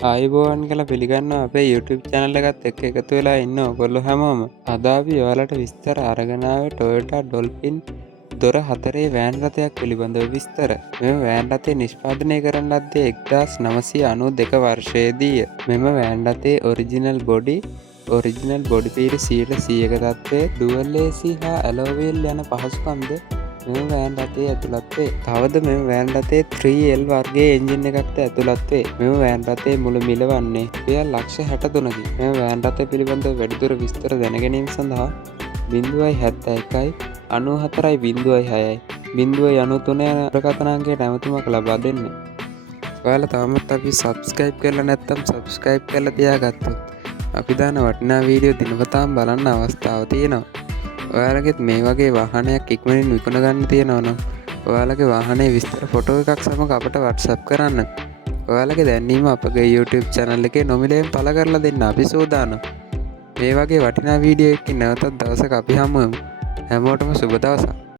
ආයිබෝවන් කියලා පිළිගන්නවා අපේ YouTube channel එකත් එක්ක එකතු වෙලා ඉන්න ඔයගොල්ලෝ හැමෝම. අද අපි ඔයාලට විස්තර අරගෙන ආවේ Toyota Dolphin දොර 4 වෑන් රථයක් පිළිබඳව විස්තර. මෙම වෑන් රථය නිෂ්පාදනය කරන ලද්දේ 1992 වර්ෂයේදීය. මෙම වෑන් රථයේ ඔරිජිනල් බොඩි පීරි 100%ක තත්ත්වයේ ඩුවල් AC හා ඇලොයි වීල් යන පහසුකම්ද මෙම වෑන් රථයේ ඇතුළත් වේ. තවද මෙම වෑන් රථයේ 3L වර්ගයේ එන්ජින් එකක්ද ඇතුළත් වේ. මෙම වෑන් රථයේ මුළු මිල වන්නේ රුපියල් 163කි. මෙම වෑන් රථය පිළිබඳව වැඩිදුර විස්තර දැන ගැනීම සඳහා 071 94 06 093 යන දුරකථන අංකයට ඇමතුමක් ලබා දෙන්න. ඔයාලා තාමත් අපි subscribe කරලා නැත්නම් subscribe කරලා තියාගත්තොත් අපි දාන වටිනා වීඩියෝ දිනපතාම බලන්න අවස්ථාව තියෙනවා. ඔයාලගෙත් මේ වගේ වාහනයක් ඉක්මනින් විකුණ ගන්න තියෙනවා නම් ඔයාලගේ වාහනේ විස්තර ෆොටෝ එකක් සමග අපට WhatsApp කරන්න. ඔයාලගේ දැනීම අපගේ YouTube channel එකේ නොමිලයෙන් පළ කරලා දෙන්න අපි සූදානම්. මේ වගේ වටිනා වීඩියෝ එකකින් නැවතත් දවසක අපි හමු වෙමු. හැමෝටම සුබ දවසක්.